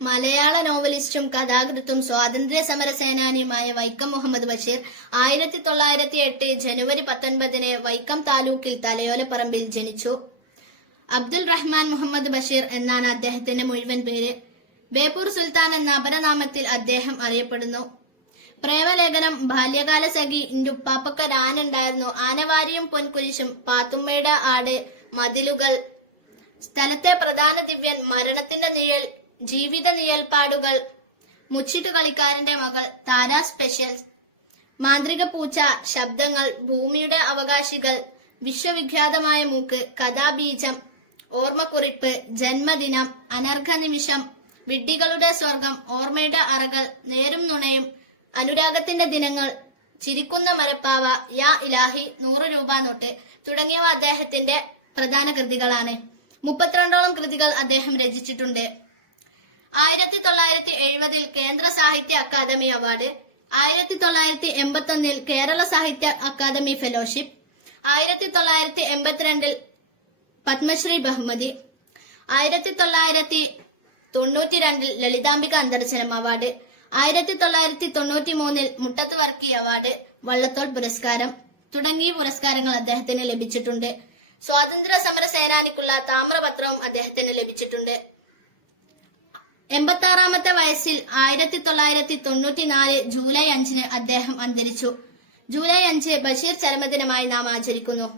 മലയാള നോവലിസ്റ്റും കഥാകൃത്തും സ്വാതന്ത്ര്യ സമര സേനാനിയുമായ വൈക്കം മുഹമ്മദ് ബഷീർ 1908 ജനുവരി 19 വൈക്കം താലൂക്കിൽ തലയോലപ്പറമ്പിൽ ജനിച്ചു. അബ്ദുൽ റഹ്മാൻ മുഹമ്മദ് ബഷീർ എന്നാണ് അദ്ദേഹത്തിന്റെ മുഴുവൻ പേര്. ബേപ്പൂർ സുൽത്താൻ എന്ന അപരനാമത്തിൽ അദ്ദേഹം അറിയപ്പെടുന്നു. പ്രേമലേഖനം, ബാല്യകാല സഖി, ഇന്റെ ഉപ്പാപ്പക്കൊരു ആന ഉണ്ടായിരുന്നു, ആനവാരിയും പൊൻകുരിശും, പാത്തുമ്മയുടെ ആട്, മതിലുകൾ, സ്ഥലത്തെ പ്രധാന ദിവ്യൻ, മരണത്തിന്റെ നിഴൽ, ജീവിത നിഴൽപ്പാടുകൾ, മുച്ചിട്ടു കളിക്കാരന്റെ മകൾ, താര സ്പെഷ്യൽ, മാന്ത്രിക പൂച്ച, ശബ്ദങ്ങൾ, ഭൂമിയുടെ അവകാശികൾ, വിശ്വവിഖ്യാതമായ മൂക്ക്, കഥാബീജം, ഓർമ്മക്കുറിപ്പ്, ജന്മദിനം, അനർഘ നിമിഷം, വിഡ്ഢികളുടെ സ്വർഗം, ഓർമ്മയുടെ അറകൾ, നേരും നുണയും, അനുരാഗത്തിന്റെ ദിനങ്ങൾ, ചിരിക്കുന്ന മരപ്പാവ, യാ ഇലാഹി, 100 രൂപ നോട്ട് തുടങ്ങിയവ അദ്ദേഹത്തിന്റെ പ്രധാന കൃതികളാണ്. 32ഓളം കൃതികൾ അദ്ദേഹം രചിച്ചിട്ടുണ്ട്. 1970 കേന്ദ്ര സാഹിത്യ അക്കാദമി അവാർഡ്, 1981 കേരള സാഹിത്യ അക്കാദമി ഫെലോഷിപ്പ്, 1982 പത്മശ്രീ ബഹുമതി, 1992 ലളിതാംബിക അന്തർജനം അവാർഡ്, 1993 മുട്ടത്ത് വർക്കി അവാർഡ്, വള്ളത്തോൾ പുരസ്കാരം തുടങ്ങിയ പുരസ്കാരങ്ങൾ അദ്ദേഹത്തിന് ലഭിച്ചിട്ടുണ്ട്. സ്വാതന്ത്ര്യ സമര സേനാനിക്കുള്ള താമ്രപത്രവും അദ്ദേഹത്തിന് ലഭിച്ചിട്ടുണ്ട്. 86ാമത്തെ വയസ്സിൽ 1994 ജൂലൈ 5 അദ്ദേഹം അന്തരിച്ചു. ജൂലൈ 5 ബഷീർ ചരമദിനമായി നാം ആചരിക്കുന്നു.